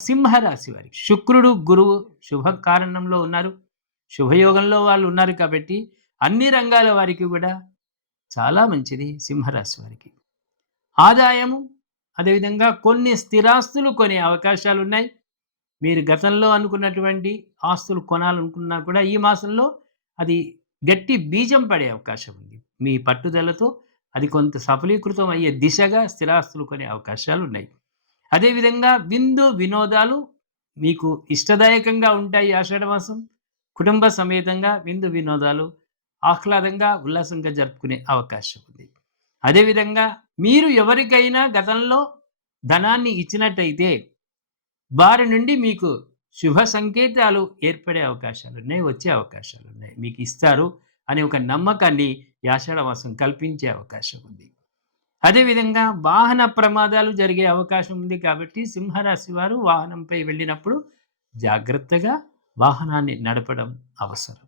సింహరాశి వారికి. శుక్రుడు గురువు శుభ కారణంలో ఉన్నారు. శుభయోగంలో వాళ్ళు ఉన్నారు కాబట్టి అన్ని రంగాల వారికి కూడా చాలా మంచిది సింహరాశి వారికి. ఆదాయము అదేవిధంగా కొన్ని స్థిరాస్తులు కొనే అవకాశాలు ఉన్నాయి. మీరు గతంలో అనుకున్నటువంటి ఆస్తులు కొనాలనుకున్నా కూడా ఈ మాసంలో అది గట్టి బీజం పడే అవకాశం ఉంది. మీ పట్టుదలతో అది కొంత సఫలీకృతం అయ్యే దిశగా స్థిరాస్తులు కొనే అవకాశాలు ఉన్నాయి. అదేవిధంగా విందు వినోదాలు మీకు ఇష్టదాయకంగా ఉంటాయి ఆషాఢమాసం కుటుంబ సమేతంగా విందు వినోదాలు ఆహ్లాదంగా ఉల్లాసంగా జరుపుకునే అవకాశం ఉంది. అదేవిధంగా మీరు ఎవరికైనా గతంలో ధనాన్ని ఇచ్చినట్టయితే వారి నుండి మీకు శుభ సంకేతాలు ఏర్పడే అవకాశాలు ఉన్నాయి వచ్చే అవకాశాలు ఉన్నాయి. మీకు ఇస్తారు అనే ఒక నమ్మకాన్ని యాషాఢమాసం కల్పించే అవకాశం ఉంది. అదేవిధంగా వాహన ప్రమాదాలు జరిగే అవకాశం ఉంది కాబట్టి సింహరాశి వారు వాహనంపై వెళ్ళినప్పుడు జాగ్రత్తగా వాహనాన్ని నడపడం అవసరం.